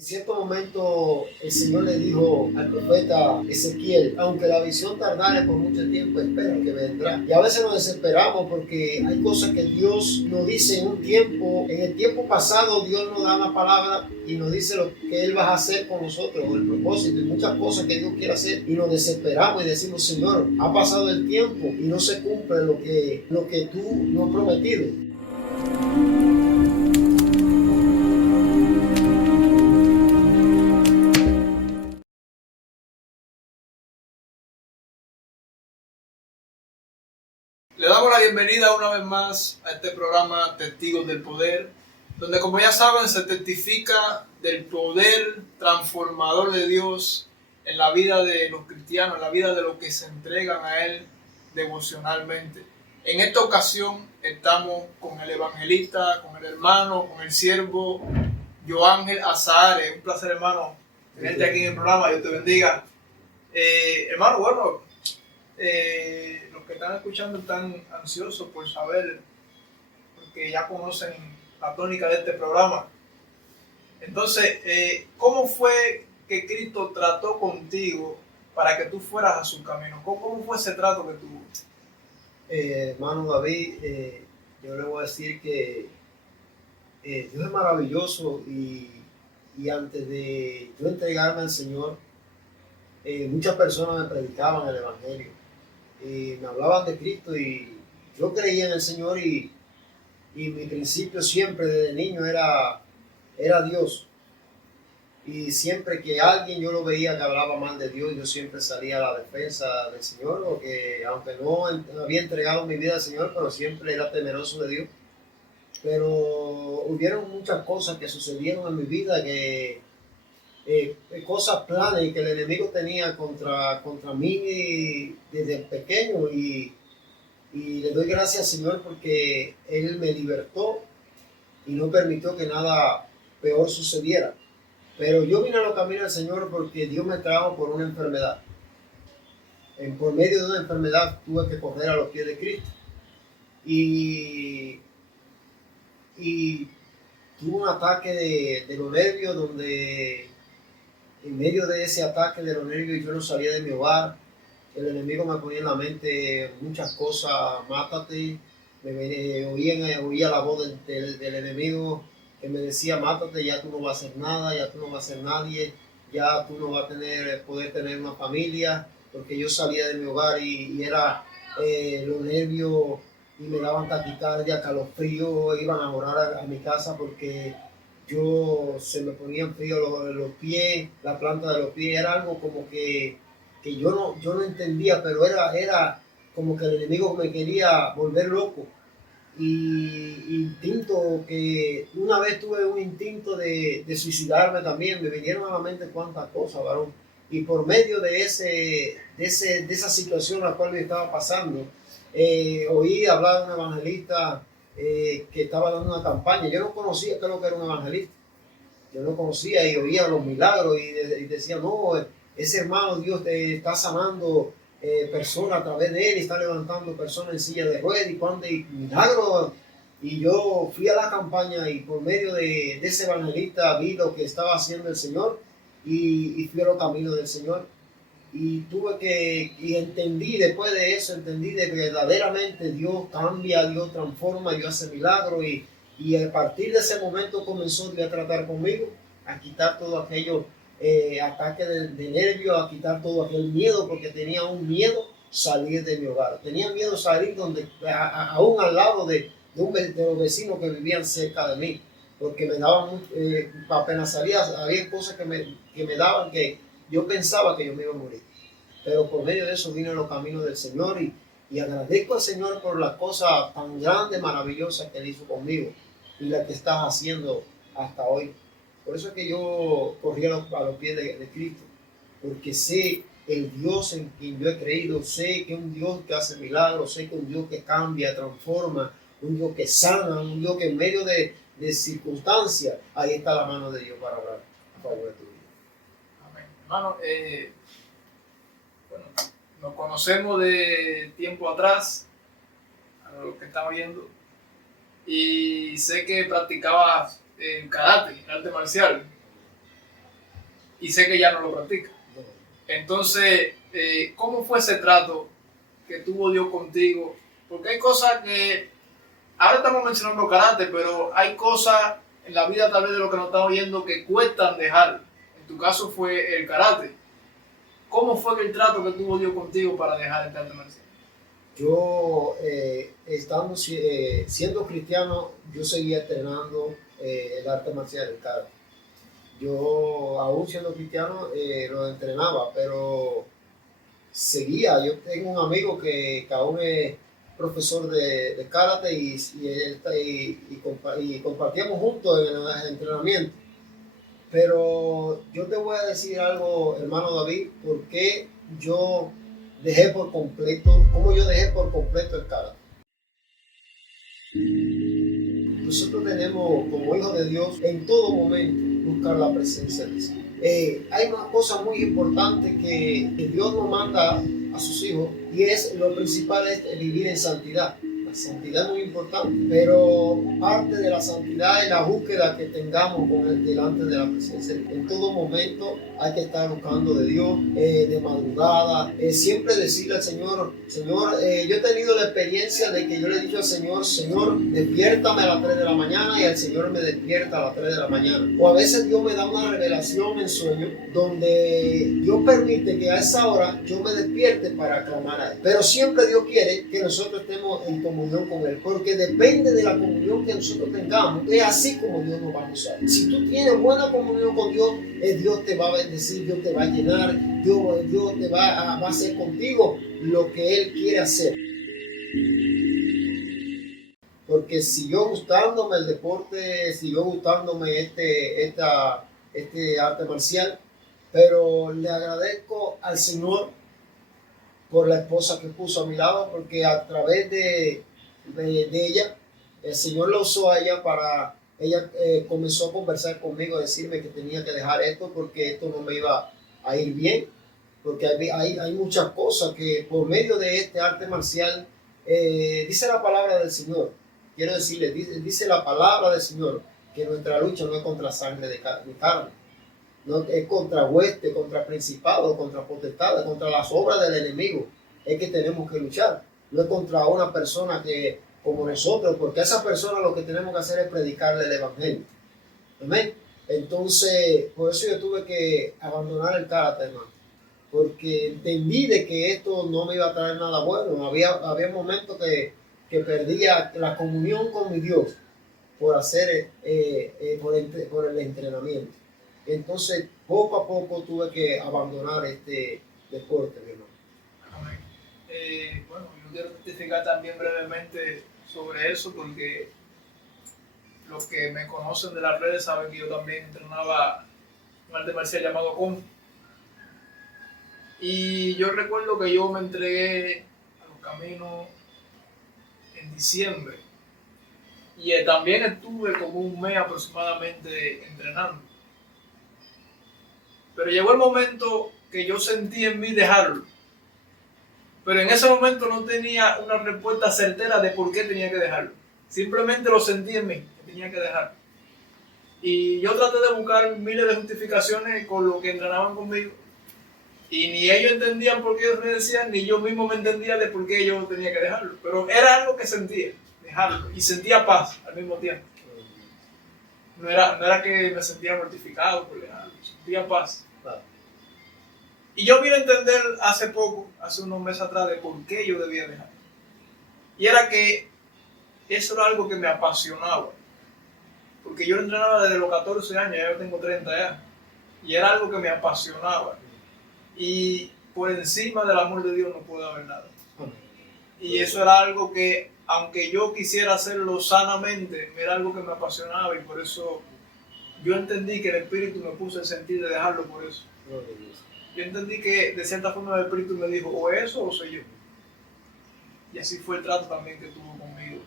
En cierto momento el Señor le dijo al profeta Ezequiel, aunque la visión tardare por mucho tiempo, espera que vendrá. Y a veces nos desesperamos porque hay cosas que Dios nos dice en un tiempo. En el tiempo pasado Dios nos da una palabra y nos dice lo que Él va a hacer con nosotros, o el propósito y muchas cosas que Dios quiere hacer. Y nos desesperamos y decimos, Señor, ha pasado el tiempo y no se cumple lo que tú nos has prometido. Le damos la bienvenida una vez más a este programa Testigos del Poder, donde, como ya saben, se testifica del poder transformador de Dios en la vida de los cristianos, en la vida de los que se entregan a Él devocionalmente. En esta ocasión estamos con el evangelista, con el hermano, con el siervo Joángel Azahares. Un placer, hermano, tenerte aquí en el programa. Dios te bendiga. Hermano, bueno, los que están escuchando están ansiosos por saber, porque ya conocen la tónica de este programa. Entonces, ¿cómo fue que Cristo trató contigo para que tú fueras a su camino? ¿Cómo fue ese trato que tuvo? Hermano David, yo le voy a decir que Dios es maravilloso y antes de yo entregarme al Señor, muchas personas me predicaban el Evangelio y me hablaban de Cristo y yo creía en el Señor y mi principio siempre desde niño era Dios. Y siempre que alguien yo lo veía que hablaba mal de Dios, yo siempre salía a la defensa del Señor, porque aunque no había entregado mi vida al Señor, pero siempre era temeroso de Dios. Pero hubieron muchas cosas que sucedieron en mi vida, cosas, planes que el enemigo tenía contra mí desde pequeño y le doy gracias al Señor porque Él me libertó y no permitió que nada peor sucediera. Pero yo vine a los caminos del Señor porque Dios me trajo por una enfermedad. Por medio de una enfermedad tuve que correr a los pies de Cristo. Y tuve un ataque de los nervios donde en medio de ese ataque de los nervios yo no salía de mi hogar. El enemigo me ponía en la mente muchas cosas, mátate. Oía la voz del enemigo que me decía, mátate, ya tú no vas a hacer nada, ya tú no vas a ser nadie, ya tú no vas a poder tener una familia, porque yo salía de mi hogar y era los nervios y me daban taquicardia, calofrío, iban a orar a mi casa porque se me ponían fríos los pies, la planta de los pies, era algo como que yo no entendía, pero era como que el enemigo me quería volver loco. Y instinto que una vez tuve un instinto de suicidarme también, me vinieron a la mente cuántas cosas, varón. Y por medio de esa situación a la cual me estaba pasando, oí hablar de un evangelista que estaba dando una campaña. Yo no conocía qué es lo que era un evangelista. Yo no conocía y oía los milagros y decía, no, ese hermano Dios te está sanando personas a través de él y está levantando personas en silla de ruedas y milagros. Y yo fui a la campaña y por medio de ese evangelista vi lo que estaba haciendo el Señor y fui a los caminos del Señor. Y entendí, después de eso, entendí de que verdaderamente Dios cambia, Dios transforma, Dios hace milagros y a partir de ese momento comenzó Dios a tratar conmigo, a quitar todo aquello ataque de nervios, a quitar todo aquel miedo, porque tenía un miedo salir de mi hogar. Tenía miedo salir aún al lado de los vecinos que vivían cerca de mí, porque me daban, apenas salía, había cosas que me daban que yo pensaba que yo me iba a morir. Pero por medio de eso vino en los caminos del Señor y agradezco al Señor por las cosas tan grandes, maravillosas que Él hizo conmigo y las que estás haciendo hasta hoy. Por eso es que yo corrí a los pies de Cristo, porque sé el Dios en quien yo he creído, sé que es un Dios que hace milagros, sé que es un Dios que cambia, transforma, un Dios que sana, un Dios que en medio de circunstancias, ahí está la mano de Dios para obrar a favor de tu vida. Amén. Hermano, bueno, nos conocemos de tiempo atrás, a lo que estaba viendo, y sé que practicabas karate, arte marcial. y sé que ya no lo practica. No. Entonces, ¿cómo fue ese trato que tuvo Dios contigo? Porque hay cosas que, ahora estamos mencionando karate, pero hay cosas en la vida tal vez de lo que nos estamos oyendo que cuestan dejar. En tu caso fue el karate. ¿Cómo fue que el trato que tuvo Dios contigo para dejar el arte marcial? Yo, siendo cristiano, yo seguía entrenando el arte marcial, el karate. Yo, aún siendo cristiano, lo entrenaba, pero seguía. Yo tengo un amigo que aún es profesor de karate y compartíamos juntos en el entrenamiento. Pero yo te voy a decir algo, hermano David, por qué yo dejé por completo, cómo yo dejé por completo el karate. Nosotros tenemos, como hijos de Dios, en todo momento buscar la presencia de Dios. Hay una cosa muy importante que Dios nos manda a sus hijos, y lo principal es vivir en santidad. La santidad es muy importante, pero parte de la santidad es la búsqueda que tengamos delante de la presencia. En todo momento hay que estar buscando de Dios, de madrugada, siempre decirle al Señor, Señor, yo he tenido la experiencia de que yo le he dicho al Señor, Señor, despiértame a las 3 de la mañana, y el Señor me despierta a las 3 de la mañana. O a veces Dios me da una revelación en sueño donde Dios permite que a esa hora yo me despierte para clamar a Él. Pero siempre Dios quiere que nosotros estemos en comunión con Él, porque depende de la comunión que nosotros tengamos, es así como Dios nos va a usar. Si tú tienes buena comunión con Dios, Dios te va a bendecir, Dios te va a llenar, Dios te va a hacer contigo lo que Él quiere hacer. Porque siguió gustándome el deporte, siguió gustándome este arte marcial, pero le agradezco al Señor por la esposa que puso a mi lado, porque a través de ella, el Señor la usó a ella para, ella comenzó a conversar conmigo, a decirme que tenía que dejar esto porque esto no me iba a ir bien, porque hay muchas cosas que por medio de este arte marcial, dice la palabra del Señor, quiero decirle, dice la palabra del Señor, que nuestra lucha no es contra sangre de carne, no es contra hueste, contra principado, contra potestades, contra las obras del enemigo. Es que tenemos que luchar. No es contra una persona que como nosotros, porque a esa persona lo que tenemos que hacer es predicarle el evangelio. Amén. Entonces, por eso yo tuve que abandonar el karate, hermano, porque entendí de que esto no me iba a traer nada bueno. Había momentos que perdía la comunión con mi Dios por hacer por el entrenamiento. Entonces, poco a poco tuve que abandonar este deporte, mi hermano. Amén. Bueno, yo quiero testificar también brevemente sobre eso, porque los que me conocen de las redes saben que yo también entrenaba un arte marcial llamado Kung Fu. Y yo recuerdo que yo me entregué a los caminos en diciembre. Y también estuve como un mes aproximadamente entrenando. Pero llegó el momento que yo sentí en mí dejarlo. Pero en ese momento no tenía una respuesta certera de por qué tenía que dejarlo. Simplemente lo sentí en mí, que tenía que dejarlo. Y yo traté de buscar miles de justificaciones con lo que entrenaban conmigo. Y ni ellos entendían por qué ellos me decían, ni yo mismo me entendía de por qué yo tenía que dejarlo. Pero era algo que sentía, dejarlo. Y sentía paz al mismo tiempo. No era que me sentía mortificado por dejarlo, sentía paz. Y yo vine a entender hace poco, hace unos meses atrás, de por qué yo debía dejarlo. Y era que eso era algo que me apasionaba. Porque yo entrenaba desde los 14 años, ya yo tengo 30 ya. Y era algo que me apasionaba. Y por encima del amor de Dios no puede haber nada. Y eso era algo que, aunque yo quisiera hacerlo sanamente, era algo que me apasionaba, y por eso yo entendí que el Espíritu me puso el sentir de dejarlo por eso. Yo entendí que de cierta forma el Espíritu me dijo, o eso o soy yo. Y así fue el trato también que tuvo conmigo.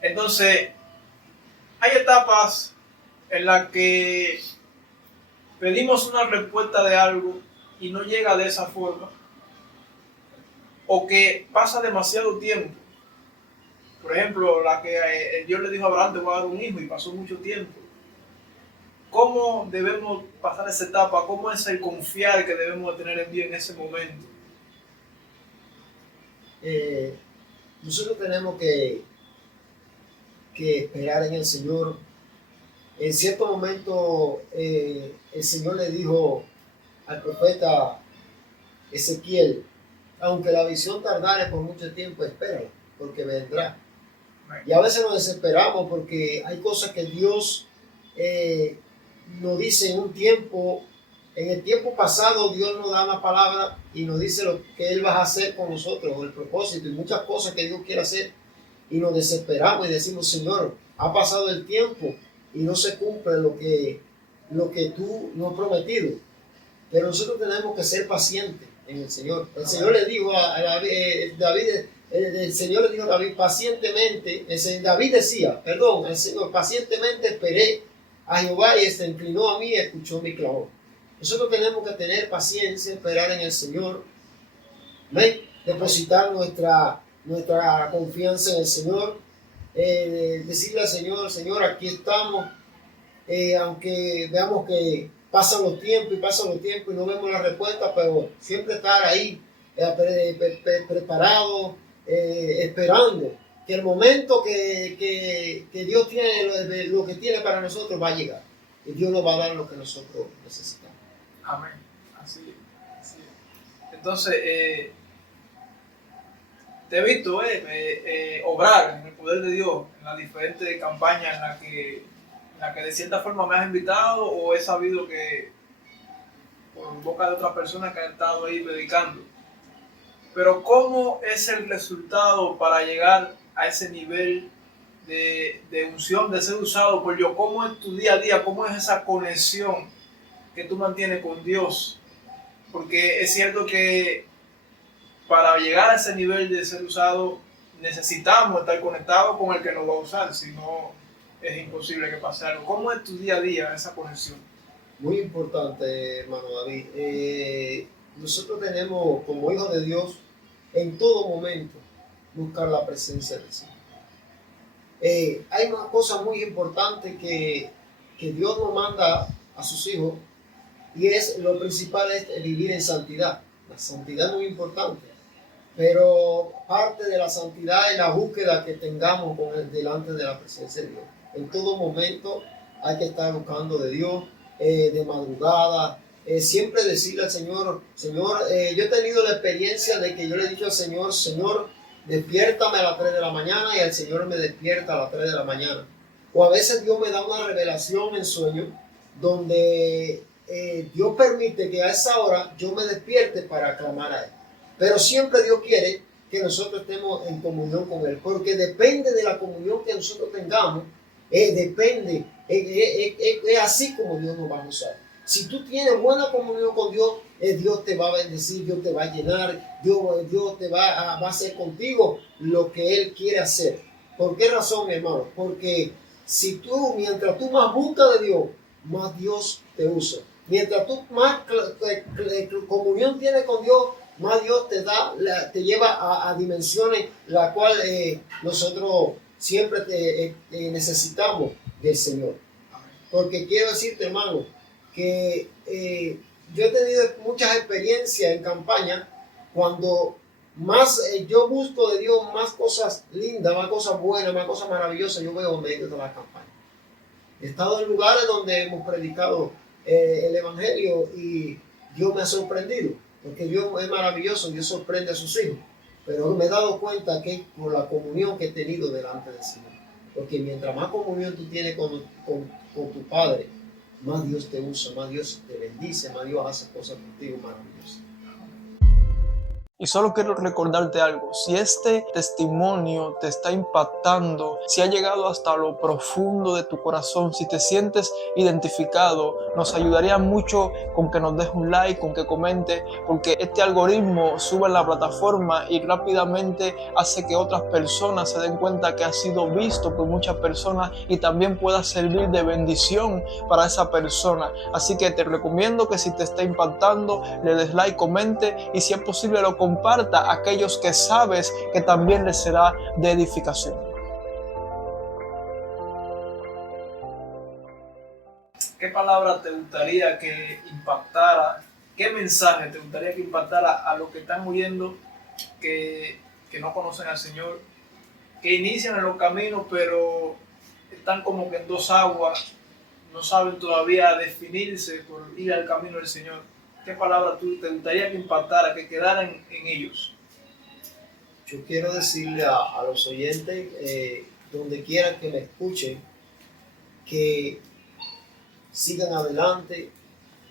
Entonces, hay etapas en las que pedimos una respuesta de algo y no llega de esa forma, o que pasa demasiado tiempo, Por ejemplo, la que Dios le dijo a Abraham, te voy a dar un hijo, y pasó mucho tiempo. ¿Cómo debemos pasar esa etapa? ¿Cómo es el confiar que debemos tener en Dios en ese momento? Nosotros tenemos que esperar en el Señor. En cierto momento el Señor le dijo al profeta Ezequiel, aunque la visión tardare por mucho tiempo, espérala, porque vendrá. Y a veces nos desesperamos porque hay cosas que Dios nos dice en un tiempo. En el tiempo pasado Dios nos da una palabra y nos dice lo que Él va a hacer con nosotros, el propósito y muchas cosas que Dios quiere hacer, y nos desesperamos y decimos, Señor, ha pasado el tiempo y no se cumple lo que tú nos has prometido. Pero nosotros tenemos que ser pacientes en el Señor. El Señor le dijo a el Señor le dijo a David, pacientemente, David decía, perdón, el Señor, pacientemente esperé a Jehová y se inclinó a mí y escuchó mi clamor. Nosotros tenemos que tener paciencia, esperar en el Señor, ¿ven? Depositar nuestra confianza en el Señor, decirle al Señor, Señor, aquí estamos, aunque veamos que pasan los tiempos y no vemos la respuesta, pero siempre estar ahí, preparado, esperando que el momento que Dios tiene, lo que tiene para nosotros va a llegar, y Dios nos va a dar lo que nosotros necesitamos. Amén. Así es. Entonces, te he visto obrar en el poder de Dios en las diferentes campañas en la que de cierta forma me has invitado, o he sabido que por boca de otras personas que han estado ahí predicando. Pero ¿cómo es el resultado para llegar a ese nivel de unción, de ser usado por Dios? ¿Cómo es tu día a día? ¿Cómo es esa conexión que tú mantienes con Dios? Porque es cierto que para llegar a ese nivel de ser usado necesitamos estar conectados con el que nos va a usar, si no es imposible que pase algo. ¿Cómo es tu día a día esa conexión? Muy importante, hermano David. Nosotros tenemos, como hijos de Dios, en todo momento buscar la presencia del Señor. Hay una cosa muy importante que Dios nos manda a sus hijos, y lo principal es vivir en santidad. La santidad es muy importante, pero parte de la santidad es la búsqueda que tengamos delante de la presencia de Dios. En todo momento hay que estar buscando de Dios, de madrugada, siempre decirle al Señor, Señor, yo he tenido la experiencia de que yo le he dicho al Señor, Señor, despiértame a las 3 de la mañana, y el Señor me despierta a las 3 de la mañana. O a veces Dios me da una revelación en sueño donde Dios permite que a esa hora yo me despierte para clamar a Él. Pero siempre Dios quiere que nosotros estemos en comunión con Él, porque depende de la comunión que nosotros tengamos, depende, es así como Dios nos va a usar. Si tú tienes buena comunión con Dios, Dios te va a bendecir, Dios te va a llenar, Dios te va a hacer contigo lo que Él quiere hacer. ¿Por qué razón, hermano? Porque mientras tú más buscas de Dios, más Dios te usa. Mientras tú más comunión tienes con Dios, más Dios te lleva a dimensiones las cuales nosotros siempre necesitamos del Señor. Porque quiero decirte, hermano, que yo he tenido muchas experiencias en campaña cuando más yo busco de Dios, más cosas lindas, más cosas buenas, más cosas maravillosas yo veo en medio de la campaña. He estado en lugares donde hemos predicado el Evangelio y Dios me ha sorprendido, porque Dios es maravilloso, Dios sorprende a sus hijos. Pero me he dado cuenta que por la comunión que he tenido delante del Señor. Porque mientras más comunión tú tienes con tu Padre, más Dios te usa, más Dios te bendice, más Dios hace cosas contigo maravillosas. Y solo quiero recordarte algo, si este testimonio te está impactando, si ha llegado hasta lo profundo de tu corazón, si te sientes identificado, nos ayudaría mucho con que nos dejes un like, con que comente, porque este algoritmo sube en la plataforma y rápidamente hace que otras personas se den cuenta que ha sido visto por muchas personas y también pueda servir de bendición para esa persona. Así que te recomiendo que si te está impactando, le des like, comente y si es posible lo comparta a aquellos que sabes que también les será de edificación. ¿qué palabra te gustaría que impactara? ¿Qué mensaje te gustaría que impactara a los que están oyendo que no conocen al Señor, que inician en los caminos pero están como que en dos aguas, no saben todavía definirse por ir al camino del Señor? ¿Qué palabra tú te gustaría que impactara, que quedara en ellos? Yo quiero decirle a los oyentes, donde quieran que me escuchen, que sigan adelante.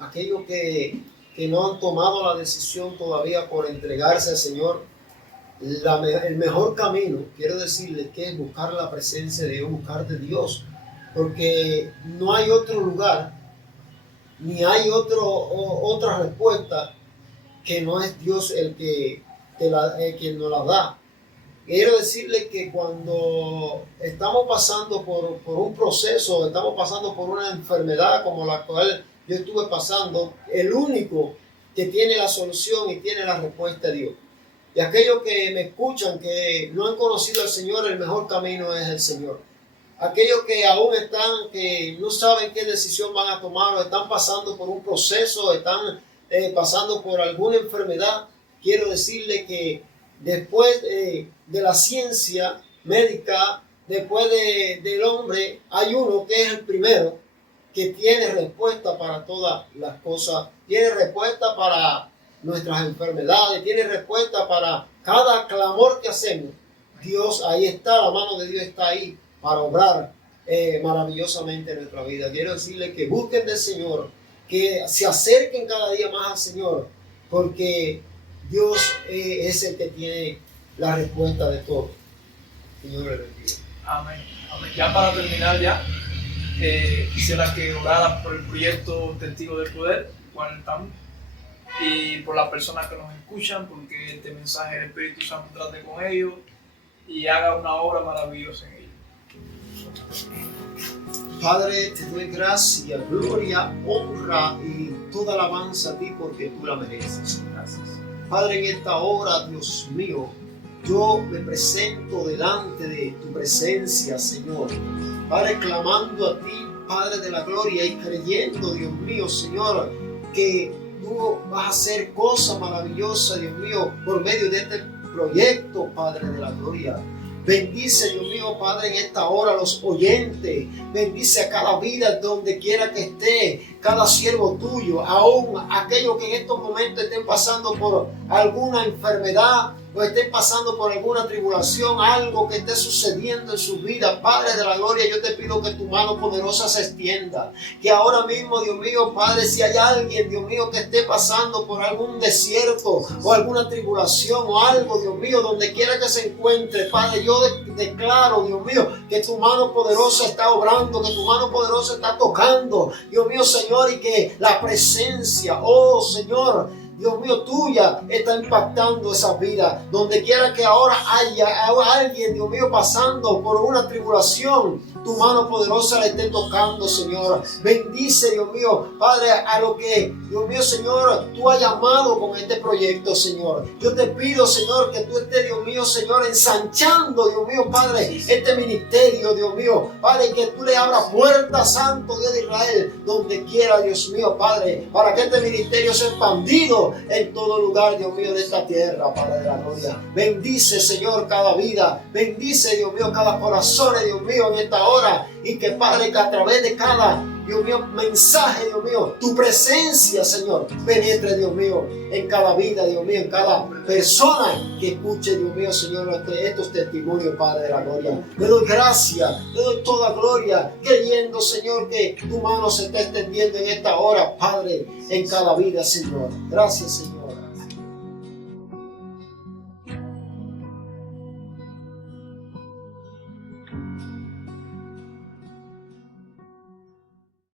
Aquellos que no han tomado la decisión todavía por entregarse al Señor, el mejor camino, quiero decirles, que es buscar la presencia de Dios, buscar de Dios, porque no hay otro lugar, ni hay otra respuesta que no es Dios el que quien nos la da. Quiero decirle que cuando estamos pasando por un proceso, estamos pasando por una enfermedad como la cual yo estuve pasando, el único que tiene la solución y tiene la respuesta es Dios. Y aquellos que me escuchan, que no han conocido al Señor, el mejor camino es el Señor. Aquellos que aún están, que no saben qué decisión van a tomar, o están pasando por un proceso, están pasando por alguna enfermedad, quiero decirle que después de la ciencia médica, después del hombre, hay uno que es el primero, que tiene respuesta para todas las cosas, tiene respuesta para nuestras enfermedades, tiene respuesta para cada clamor que hacemos. Dios, ahí está, la mano de Dios está ahí para obrar maravillosamente en nuestra vida. Quiero decirle que busquen del Señor, que se acerquen cada día más al Señor, porque Dios es el que tiene la respuesta de todo. Señor, le bendiga. Amén. Amén. Ya para terminar quisiera que orara por el proyecto Testigos del Poder, cual estamos, y por las personas que nos escuchan, porque este mensaje del Espíritu Santo trate con ellos y haga una obra maravillosa en ellos. Padre, te doy gracias, gloria, honra y toda alabanza a ti porque tú la mereces. Gracias. Padre, en esta hora, Dios mío, yo me presento delante de tu presencia, Señor. Padre, clamando a ti, Padre de la gloria, y creyendo, Dios mío, Señor, que tú vas a hacer cosas maravillosas, Dios mío, por medio de este proyecto, Padre de la gloria. Bendice, Dios mío, Padre, en esta hora los oyentes. Bendice a cada vida donde quiera que esté, cada siervo tuyo, aún aquellos que en estos momentos estén pasando por alguna enfermedad o estén pasando por alguna tribulación, algo que esté sucediendo en su vida. Padre de la gloria, yo te pido que tu mano poderosa se extienda. Que ahora mismo, Dios mío, Padre, si hay alguien, Dios mío, que esté pasando por algún desierto o alguna tribulación o algo, Dios mío, donde quiera que se encuentre, Padre, yo declaro, Dios mío, que tu mano poderosa está obrando, que tu mano poderosa está tocando, Dios mío, Señor, y que la presencia, oh Señor, Dios mío, tuya está impactando esa vida. Donde quiera que ahora haya alguien, Dios mío, pasando por una tribulación, tu mano poderosa le esté tocando, Señor. Bendice, Dios mío, Padre, a lo que, Dios mío, Señor, tú has llamado con este proyecto, Señor. Yo te pido, Señor, que tú estés, Dios mío, Señor, ensanchando, Dios mío, Padre, este ministerio, Dios mío, Padre, que tú le abras puertas, Santo Dios de Israel, donde quiera, Dios mío, Padre, para que este ministerio sea expandido en todo lugar, Dios mío, de esta tierra, Padre de la gloria. Bendice, Señor, cada vida. Bendice, Dios mío, cada corazón, Dios mío, en esta hora. Y que, Padre, que a través de cada, Dios mío, mensaje, Dios mío, tu presencia, Señor, penetre, Dios mío, en cada vida, Dios mío, en cada persona que escuche, Dios mío, Señor, estos testimonios, Padre de la gloria. Le doy gracias, le doy toda gloria, creyendo, Señor, que tu mano se está extendiendo en esta hora, Padre, en cada vida, Señor. Gracias, Señor.